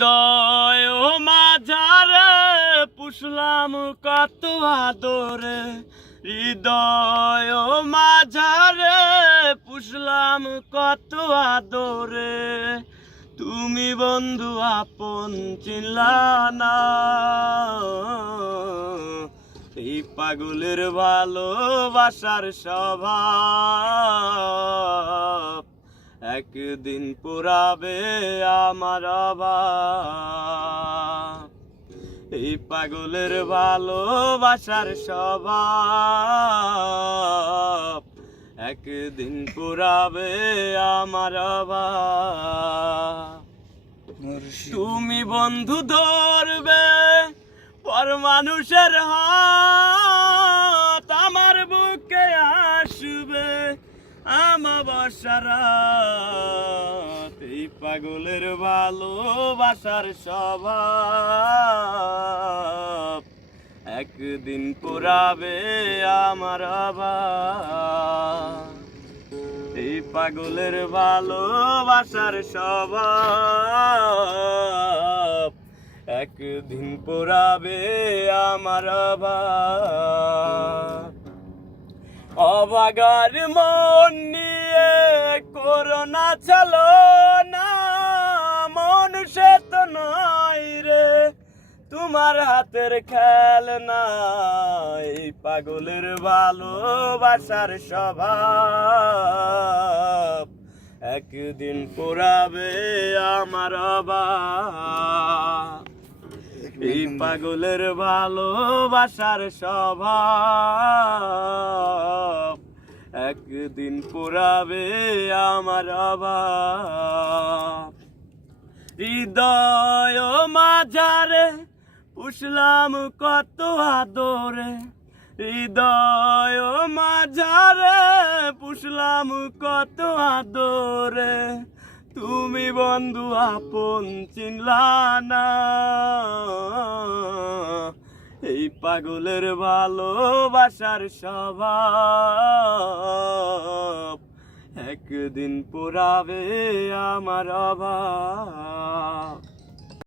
হৃদয় মাঝারে পুষলাম কত আদরে, হৃদয় মাঝারে পুষলাম কত আদরে, তুমি বন্ধু আপন চিনলা না। এই পাগলের ভালোবাসার স্বভাব একদিন পুরাবে আমার অভাব। এই পাগলের ভালোবাসার স্বভাব একদিন পুরাবে আমার অভাব। তুমি বন্ধু ধরবে পর মানুষের হাত, আমার বুকে আসবে আমাবস্যার রাত। এই পাগলের ভালোবাসার স্বভাব একদিন পুরাবে আমার অভাব। এই পাগলের ভালোবাসার স্বভাব একদিন পুরাবে আমার অভাব। অবাগার মন নিয়ে করোনা চলো না, মানুষে তো নয় রে তোমার হাতের খেলনা। এই পাগলের ভালোবাসার স্বভাব একদিন পুরাবে আমার অভাব। এই পাগলের ভালোবাসার স্বভাব একদিন পুরাবে আমার অভাব। হৃদয় মাঝারে পুষলাম কত আদরে, হৃদয় মাঝারে পুষলাম কত আদরে, তুমি বন্ধু আপন চিনলা না। এই পাগলের ভালোবাসার স্বভাব একদিন পুরাবে আমার অভাব।